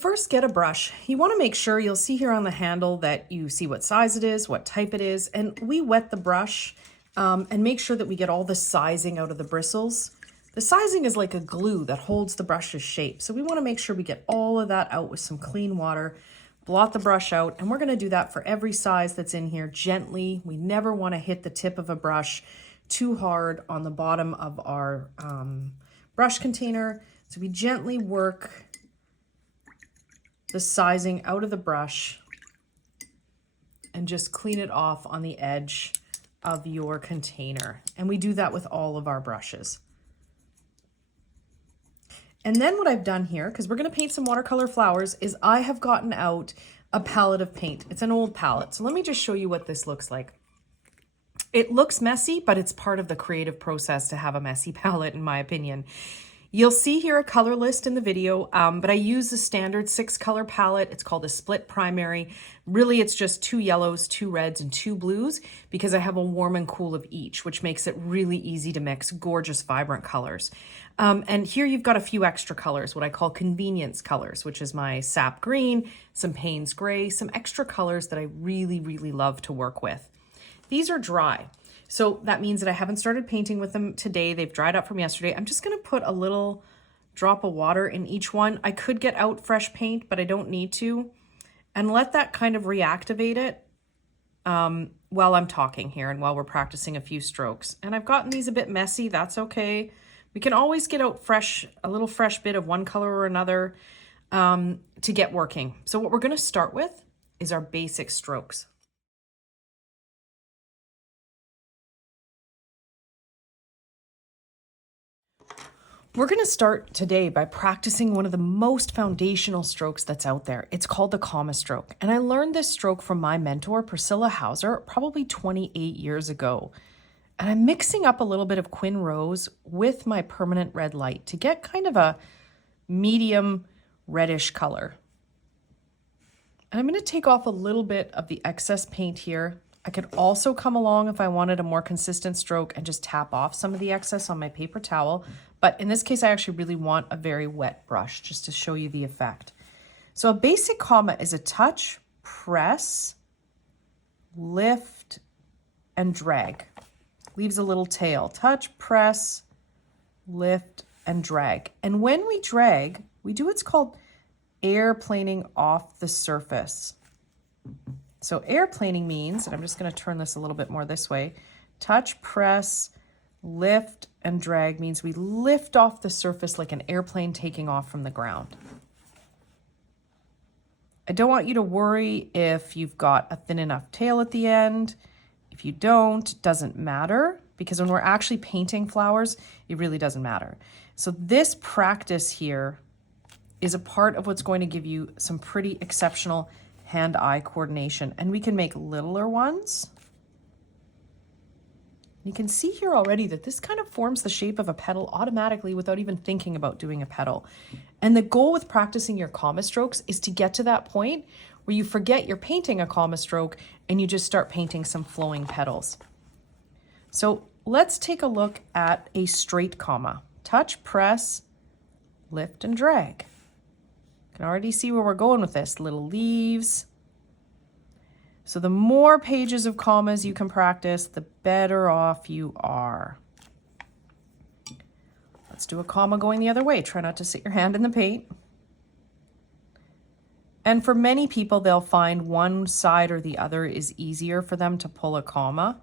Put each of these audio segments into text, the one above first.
first get a brush, you want to make sure, you'll see here on the handle that you see what size it is, what type it is, and we wet the brush and make sure that we get all the sizing out of the bristles. The sizing is like a glue that holds the brush's shape. So we want to make sure we get all of that out with some clean water, blot the brush out, and we're going to do that for every size that's in here gently. We never want to hit the tip of a brush too hard on the bottom of our brush container. So we gently work the sizing out of the brush and just clean it off on the edge of your container. And we do that with all of our brushes. And then what I've done here, because we're going to paint some watercolor flowers, is I have gotten out a palette of paint. It's an old palette. So let me just show you what this looks like. It looks messy, but it's part of the creative process to have a messy palette, in my opinion. You'll see here a color list in the video, but I use the standard 6-color palette. It's called a split primary. Really, it's just 2 yellows, 2 reds, and 2 blues because I have a warm and cool of each, which makes it really easy to mix gorgeous, vibrant colors. And here you've got a few extra colors, what I call convenience colors, which is my sap green, some Payne's gray, some extra colors that I really, really love to work with. These are dry. So that means that I haven't started painting with them today. They've dried up from yesterday. I'm just going to put a little drop of water in each one. I could get out fresh paint, but I don't need to. And let that kind of reactivate it while I'm talking here and while we're practicing a few strokes. And I've gotten these a bit messy. That's okay. We can always get out a little fresh bit of one color or another to get working. So what we're going to start with is our basic strokes. We're going to start today by practicing one of the most foundational strokes that's out there. It's called the comma stroke. And I learned this stroke from my mentor, Priscilla Hauser, probably 28 years ago. And I'm mixing up a little bit of Quin Rose with my permanent red light to get kind of a medium reddish color. And I'm going to take off a little bit of the excess paint here. I could also come along if I wanted a more consistent stroke and just tap off some of the excess on my paper towel. But in this case, I actually really want a very wet brush just to show you the effect. So a basic comma is a touch, press, lift, and drag. Leaves a little tail. Touch, press, lift, and drag. And when we drag, we do what's called airplaning off the surface. So airplaning means, and I'm just going to turn this a little bit more this way, touch, press, lift, and drag means we lift off the surface like an airplane taking off from the ground. I don't want you to worry if you've got a thin enough tail at the end. If you don't, it doesn't matter, because when we're actually painting flowers, it really doesn't matter. So this practice here is a part of what's going to give you some pretty exceptional hand-eye coordination. And we can make littler ones. You can see here already that this kind of forms the shape of a petal automatically without even thinking about doing a petal. And the goal with practicing your comma strokes is to get to that point where you forget you're painting a comma stroke and you just start painting some flowing petals. So let's take a look at a straight comma. Touch, press, lift, and drag. You can already see where we're going with this. Little leaves. So the more pages of commas you can practice, the better off you are. Let's do a comma going the other way. Try not to sit your hand in the paint. And for many people, they'll find one side or the other is easier for them to pull a comma.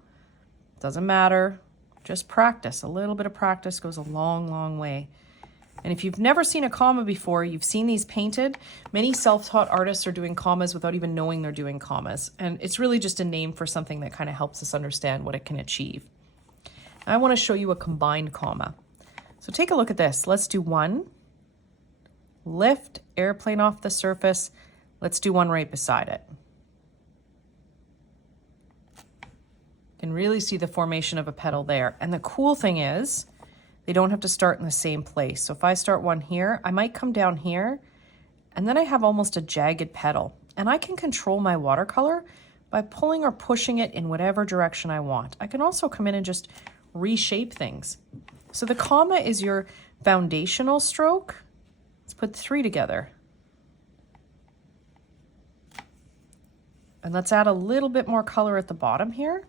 Doesn't matter. Just practice. A little bit of practice goes a long, long way. And if you've never seen a comma before, you've seen these painted. Many self-taught artists are doing commas without even knowing they're doing commas. And it's really just a name for something that kind of helps us understand what it can achieve. I want to show you a combined comma. So take a look at this. Let's do one. Lift, airplane off the surface. Let's do one right beside it. You can really see the formation of a petal there. And the cool thing is, they don't have to start in the same place. So if I start one here, I might come down here, and then I have almost a jagged petal. And I can control my watercolor by pulling or pushing it in whatever direction I want. I can also come in and just reshape things. So the comma is your foundational stroke. Let's put 3 together. And let's add a little bit more color at the bottom here.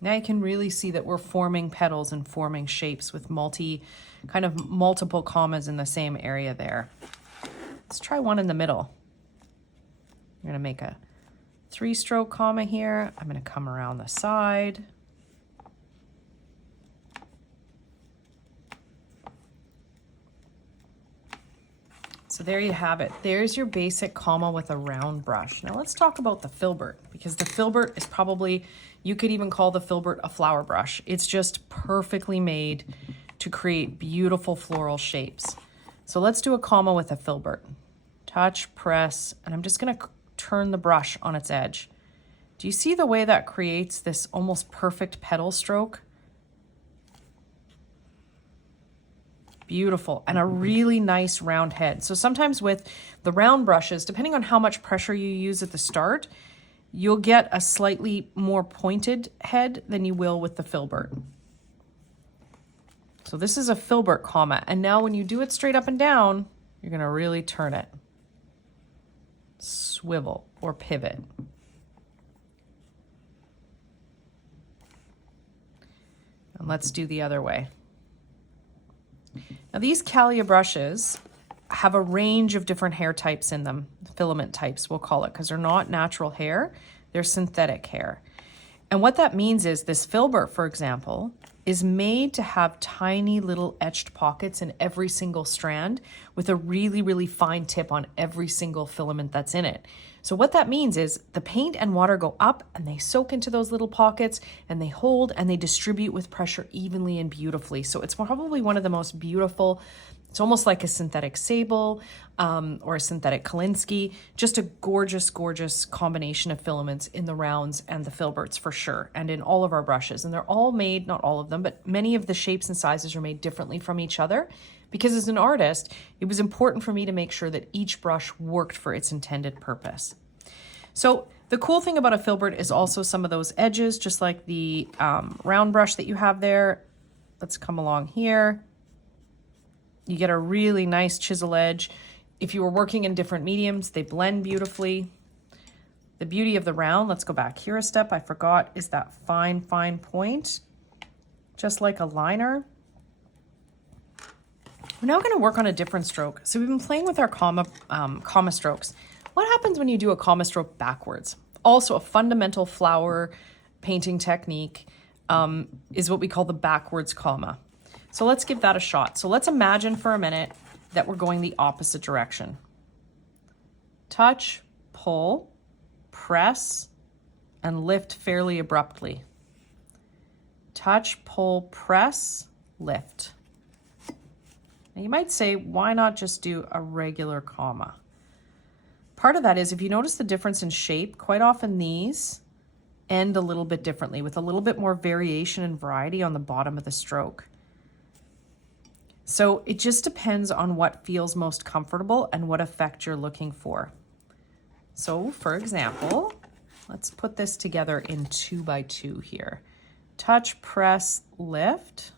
Now you can really see that we're forming petals and forming shapes with multiple commas in the same area there. Let's try one in the middle. I'm going to make a 3-stroke comma here. I'm going to come around the side. So there you have it. There's your basic comma with a round brush. Now let's talk about the filbert, because the filbert is probably, you could even call the filbert a flower brush. It's just perfectly made to create beautiful floral shapes. So let's do a comma with a filbert. Touch, press, and I'm just going to turn the brush on its edge. Do you see the way that creates this almost perfect petal stroke? Beautiful, and a really nice round head. So sometimes with the round brushes, depending on how much pressure you use at the start, you'll get a slightly more pointed head than you will with the filbert. So this is a filbert comma, and now when you do it straight up and down, you're going to really turn it. Swivel or pivot. And let's do the other way. Now these Callia brushes have a range of different hair types in them, filament types we'll call it, because they're not natural hair, they're synthetic hair. And what that means is this filbert, for example, is made to have tiny little etched pockets in every single strand with a really, really fine tip on every single filament that's in it. So what that means is the paint and water go up and they soak into those little pockets and they hold and they distribute with pressure evenly and beautifully. So it's probably one of the most beautiful. It's almost like a synthetic sable or a synthetic Kolinsky, just a gorgeous, gorgeous combination of filaments in the rounds and the filberts for sure, and in all of our brushes. And they're all made, not all of them, but many of the shapes and sizes are made differently from each other, because as an artist, it was important for me to make sure that each brush worked for its intended purpose. So the cool thing about a filbert is also some of those edges, just like the round brush that you have there. Let's come along here. You get a really nice chisel edge. If you were working in different mediums, they blend beautifully. The beauty of the round, let's go back here a step, I forgot, is that fine, fine point, just like a liner. We're now gonna work on a different stroke. So we've been playing with our comma strokes. What happens when you do a comma stroke backwards? Also a fundamental flower painting technique is what we call the backwards comma. So let's give that a shot. So let's imagine for a minute that we're going the opposite direction. Touch, pull, press, and lift fairly abruptly. Touch, pull, press, lift. Now you might say, why not just do a regular comma? Part of that is if you notice the difference in shape, quite often these end a little bit differently with a little bit more variation and variety on the bottom of the stroke. So it just depends on what feels most comfortable and what effect you're looking for. So for example, let's put this together in 2x2 here. Touch, press, lift.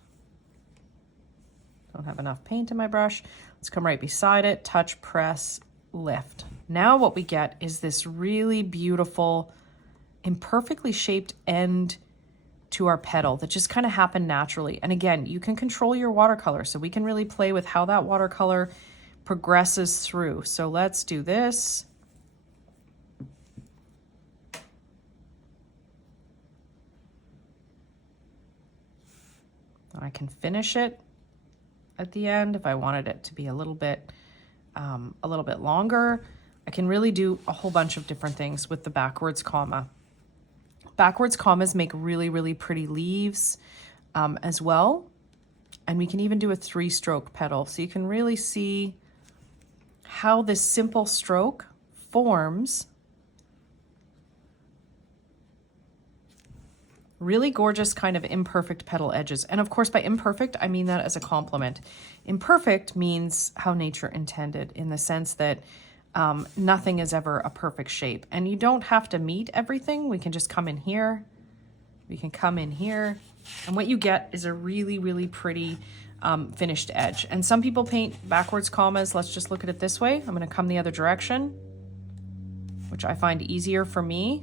Don't have enough paint in my brush. Let's come right beside it. Touch, press, lift. Now what we get is this really beautiful, imperfectly shaped end to our petal that just kind of happened naturally. And again, you can control your watercolor, so we can really play with how that watercolor progresses through. So let's do this. I can finish it at the end if I wanted it to be a little bit longer. I can really do a whole bunch of different things with the backwards comma. Backwards commas make really, really pretty leaves as well. And we can even do a 3-stroke petal. So you can really see how this simple stroke forms really gorgeous kind of imperfect petal edges. And of course, by imperfect, I mean that as a compliment. Imperfect means how nature intended, in the sense that nothing is ever a perfect shape. And you don't have to meet everything. We can just come in here. We can come in here. And what you get is a really, really pretty finished edge. And some people paint backwards commas. Let's just look at it this way. I'm going to come the other direction, which I find easier for me.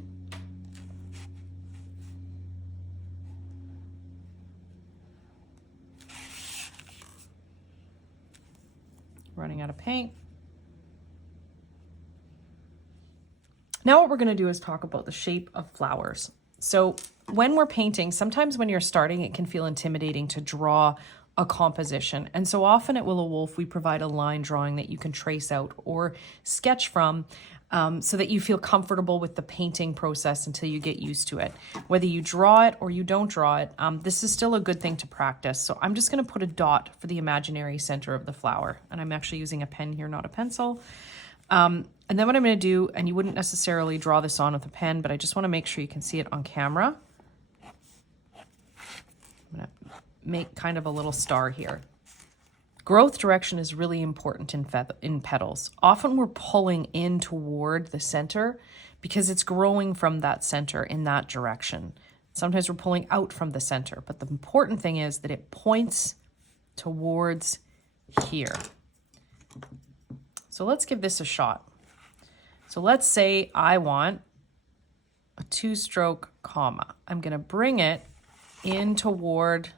Running out of paint. Now what we're going to do is talk about the shape of flowers. So when we're painting, sometimes when you're starting, it can feel intimidating to draw a composition. And so often at Willow Wolfe, we provide a line drawing that you can trace out or sketch from so that you feel comfortable with the painting process until you get used to it. Whether you draw it or you don't draw it, this is still a good thing to practice. So I'm just going to put a dot for the imaginary center of the flower. And I'm actually using a pen here, not a pencil. And then what I'm going to do, and you wouldn't necessarily draw this on with a pen, but I just want to make sure you can see it on camera. I'm going to make kind of a little star here. Growth direction is really important in petals. Often we're pulling in toward the center because it's growing from that center in that direction. Sometimes we're pulling out from the center, but the important thing is that it points towards here. So let's give this a shot. So let's say I want a 2-stroke comma. I'm going to bring it in toward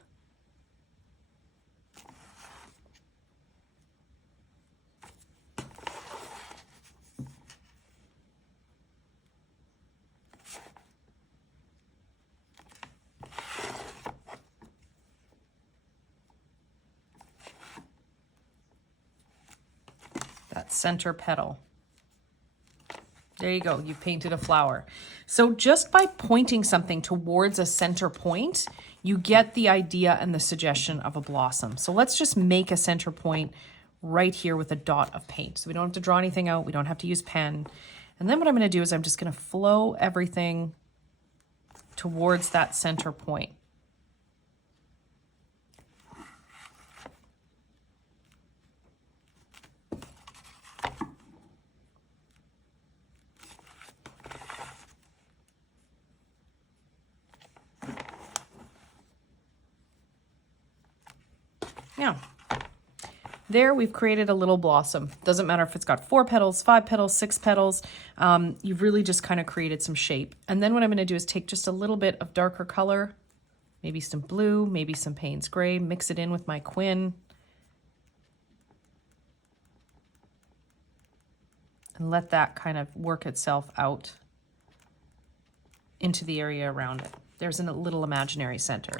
that center petal. There you go, you've painted a flower. So just by pointing something towards a center point, you get the idea and the suggestion of a blossom. So let's just make a center point right here with a dot of paint. So we don't have to draw anything out, we don't have to use pen. And then what I'm gonna do is I'm just gonna flow everything towards that center point. Now, there we've created a little blossom. Doesn't matter if it's got 4 petals, 5 petals, 6 petals. You've really just kind of created some shape. And then what I'm going to do is take just a little bit of darker color, maybe some blue, maybe some Payne's gray, mix it in with my Quin. And let that kind of work itself out into the area around it. There's a little imaginary center.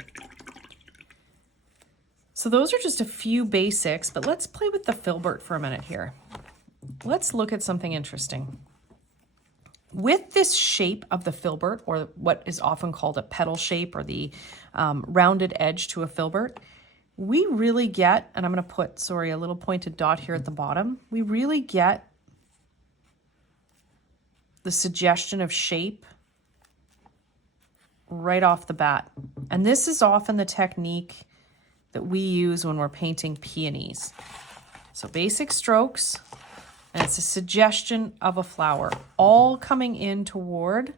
So those are just a few basics, but let's play with the filbert for a minute here. Let's look at something interesting. With this shape of the filbert, or what is often called a petal shape, or the rounded edge to a filbert, we really get, and I'm going to put, sorry, a little pointed dot here at the bottom, we really get the suggestion of shape right off the bat. And this is often the technique that we use when we're painting peonies. So basic strokes, and it's a suggestion of a flower, all coming in toward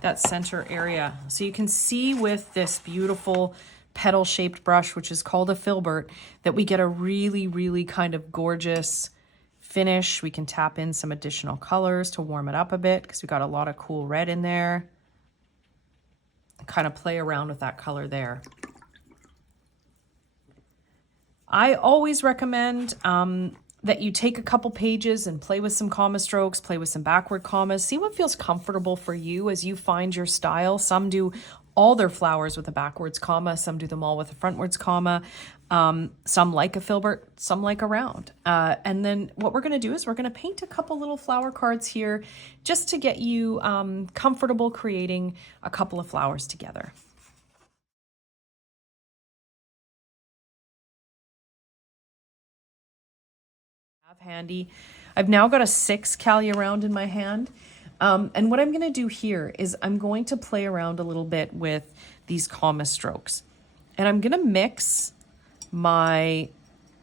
that center area. So you can see with this beautiful petal-shaped brush, which is called a filbert, that we get a really, really kind of gorgeous finish. We can tap in some additional colors to warm it up a bit because we got a lot of cool red in there. Kind of play around with that color there. I always recommend that you take a couple pages and play with some comma strokes, play with some backward commas, see what feels comfortable for you as you find your style. Some do all their flowers with a backwards comma, some do them all with a frontwards comma. Some like a filbert, some like a round. And then what we're gonna do is we're gonna paint a couple little flower cards here just to get you comfortable creating a couple of flowers together. Have handy. I've now got a 6 Callia round in my hand. And what I'm going to do here is I'm going to play around a little bit with these comma strokes. And I'm gonna mix my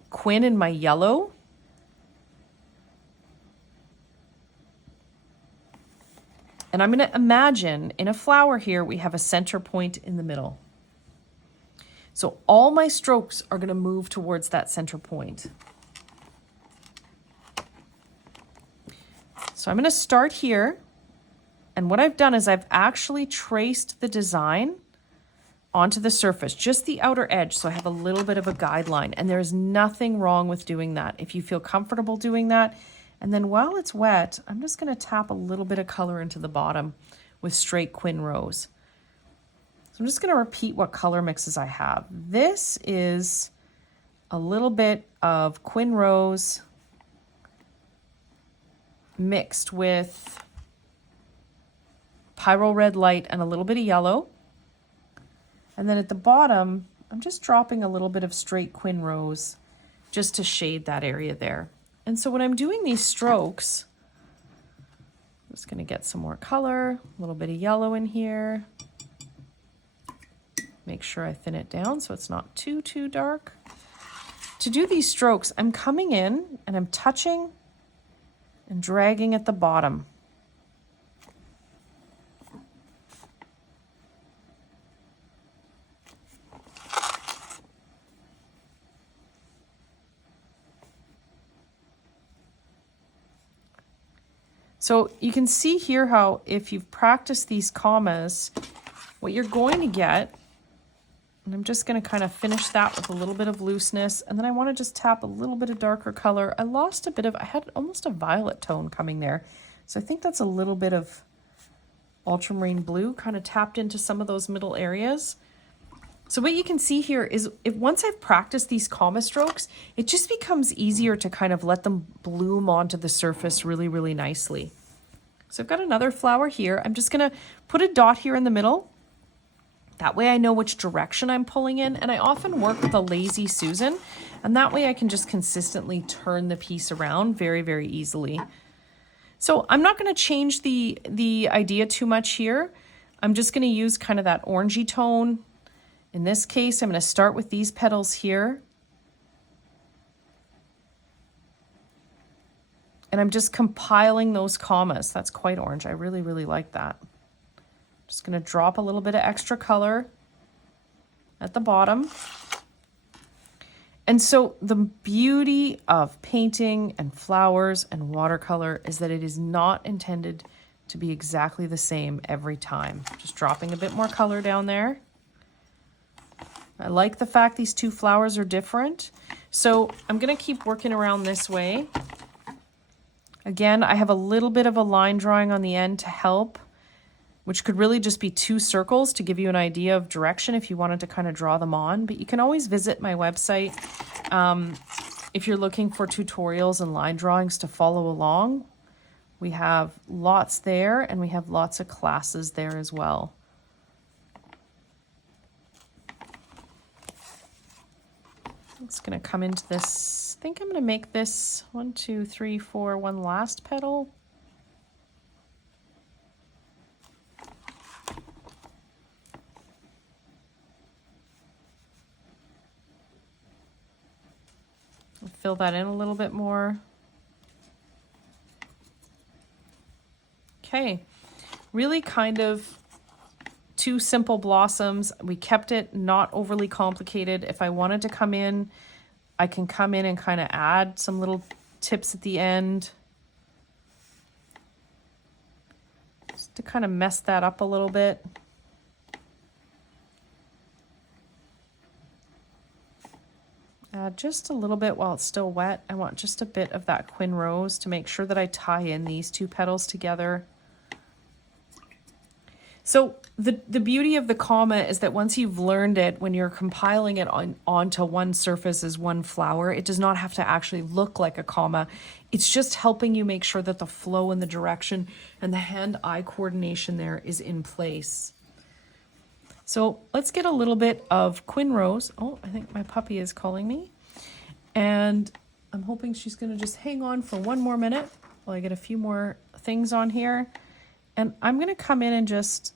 Quin and my yellow. And I'm gonna imagine in a flower here, we have a center point in the middle. So all my strokes are gonna move towards that center point. So I'm gonna start here. And what I've done is I've actually traced the design onto the surface, just the outer edge, so I have a little bit of a guideline. And there's nothing wrong with doing that. If you feel comfortable doing that, and then while it's wet, I'm just gonna tap a little bit of color into the bottom with straight Quin rose. So I'm just gonna repeat what color mixes I have. This is a little bit of Quin rose mixed with Pyro Red Light and a little bit of yellow. And then at the bottom, I'm just dropping a little bit of straight Quin rose just to shade that area there. And so when I'm doing these strokes, I'm just gonna get some more color, a little bit of yellow in here. Make sure I thin it down so it's not too dark. To do these strokes, I'm coming in and I'm touching and dragging at the bottom. So you can see here how if you've practiced these commas, what you're going to get, and I'm just going to kind of finish that with a little bit of looseness, and then I want to just tap a little bit of darker color. I lost a bit of, I had almost a violet tone coming there. So I think that's a little bit of ultramarine blue kind of tapped into some of those middle areas. So what you can see here is if once I've practiced these comma strokes, it just becomes easier to kind of let them bloom onto the surface really, really nicely. So I've got another flower here. I'm just gonna put a dot here in the middle. That way I know which direction I'm pulling in. And I often work with a lazy Susan, and that way I can just consistently turn the piece around very, very easily. So I'm not gonna change the idea too much here. I'm just gonna use kind of that orangey tone. In this case, I'm going to start with these petals here. And I'm just compiling those commas. That's quite orange. I really, really like that. Just going to drop a little bit of extra color at the bottom. And so the beauty of painting and flowers and watercolor is that it is not intended to be exactly the same every time. Just dropping a bit more color down there. I like the fact these two flowers are different. So I'm gonna keep working around this way. Again, I have a little bit of a line drawing on the end to help, which could really just be 2 circles to give you an idea of direction if you wanted to kind of draw them on. But you can always visit my website if you're looking for tutorials and line drawings to follow along. We have lots there, and we have lots of classes there as well. I'm just going to come into this. I think I'm going to make this 1, 2, 3, 4, one last petal. I'll fill that in a little bit more. Okay, really kind of 2 simple blossoms. We kept it not overly complicated. If I wanted to come in, I can come in and kind of add some little tips at the end. Just to kind of mess that up a little bit. Add just a little bit while it's still wet. I want just a bit of that Quin rose to make sure that I tie in these 2 petals together. So the beauty of the comma is that once you've learned it, when you're compiling it onto one surface as one flower, it does not have to actually look like a comma. It's just helping you make sure that the flow and the direction and the hand-eye coordination there is in place. So let's get a little bit of Quin rose. Oh, I think my puppy is calling me. And I'm hoping she's gonna just hang on for 1 more minute while I get a few more things on here. And I'm gonna come in and just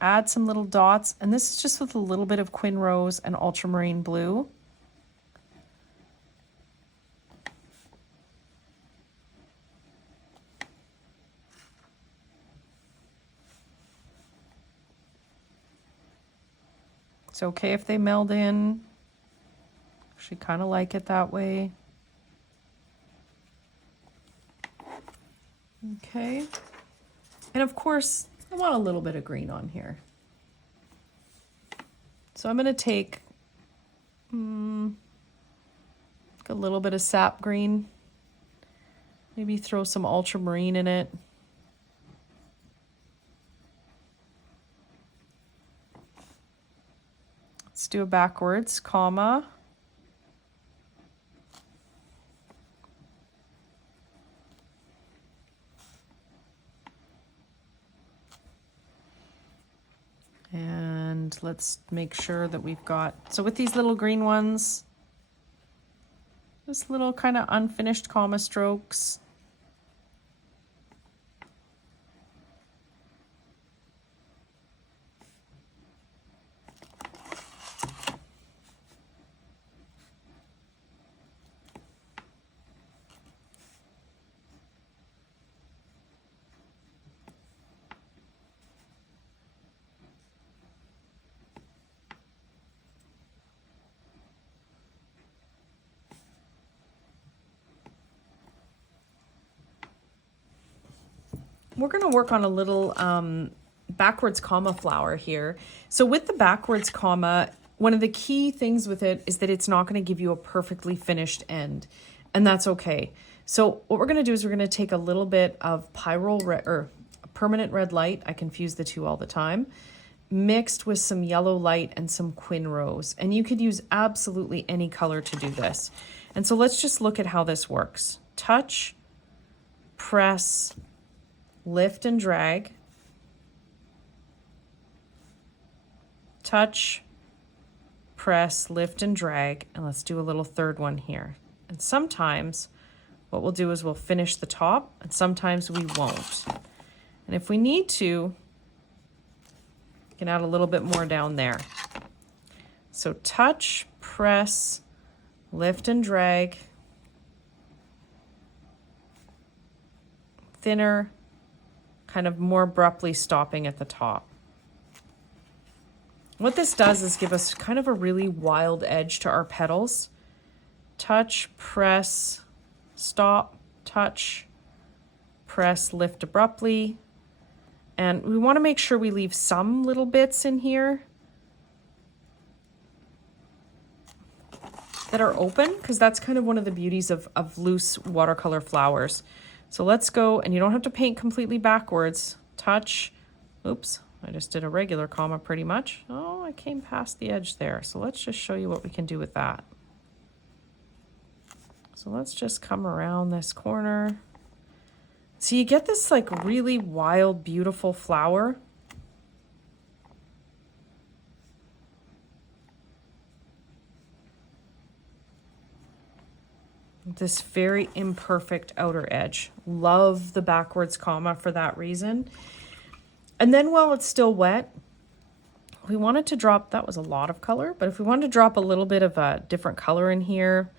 add some little dots, and this is just with a little bit of Quin Rose and Ultramarine Blue. It's okay if they meld in. Actually kind of like it that way. Okay. And of course, I want a little bit of green on here. So I'm going to take a little bit of sap green. Maybe throw some ultramarine in it. Let's do a backwards comma. And let's make sure that we've got, so with these little green ones, just little kind of unfinished comma strokes. We're going to work on a little backwards comma flower here. So with the backwards comma, one of the key things with it is that it's not going to give you a perfectly finished end, and that's okay. So what we're going to do is we're going to take a little bit of pyrrole red, or permanent red light, I confuse the two all the time, mixed with some yellow light and some Quin Rose. And you could use absolutely any color to do this. And so let's just look at how this works. Touch, press, lift and drag, touch, press, lift and drag, and let's do a little third one here. And sometimes what we'll do is we'll finish the top, and sometimes we won't. And if we need to, we can add a little bit more down there. So touch, press, lift and drag, thinner, kind of more abruptly stopping at the top. What this does is give us kind of a really wild edge to our petals. Touch, press, stop, touch, press, lift abruptly. And we want to make sure we leave some little bits in here that are open, because that's kind of one of the beauties of loose watercolor flowers. So let's go, and you don't have to paint completely backwards. Touch, oops, I just did a regular comma pretty much. Oh, I came past the edge there. So let's just show you what we can do with that. So let's just come around this corner. So you get this like really wild, beautiful flower. This very imperfect outer edge. Love the backwards comma for that reason. And then while it's still wet, we wanted to drop, that was a lot of color, but if we wanted to drop a little bit of a different color in here,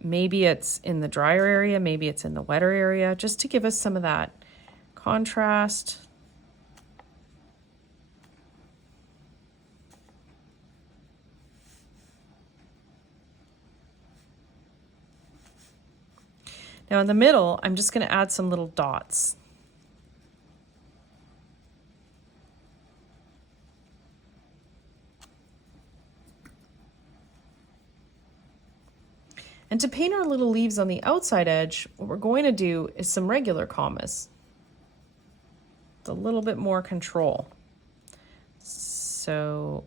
maybe it's in the drier area, maybe it's in the wetter area, just to give us some of that contrast. Now in the middle, I'm just going to add some little dots. And to paint our little leaves on the outside edge, what we're going to do is some regular commas. It's a little bit more control. So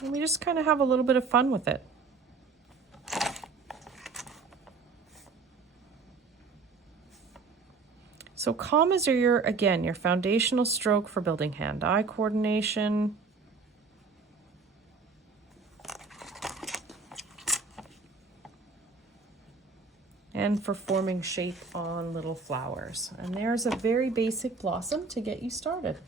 and we just kind of have a little bit of fun with it. So commas are your, again, your foundational stroke for building hand-eye coordination. and for forming shape on little flowers. And there's a very basic blossom to get you started.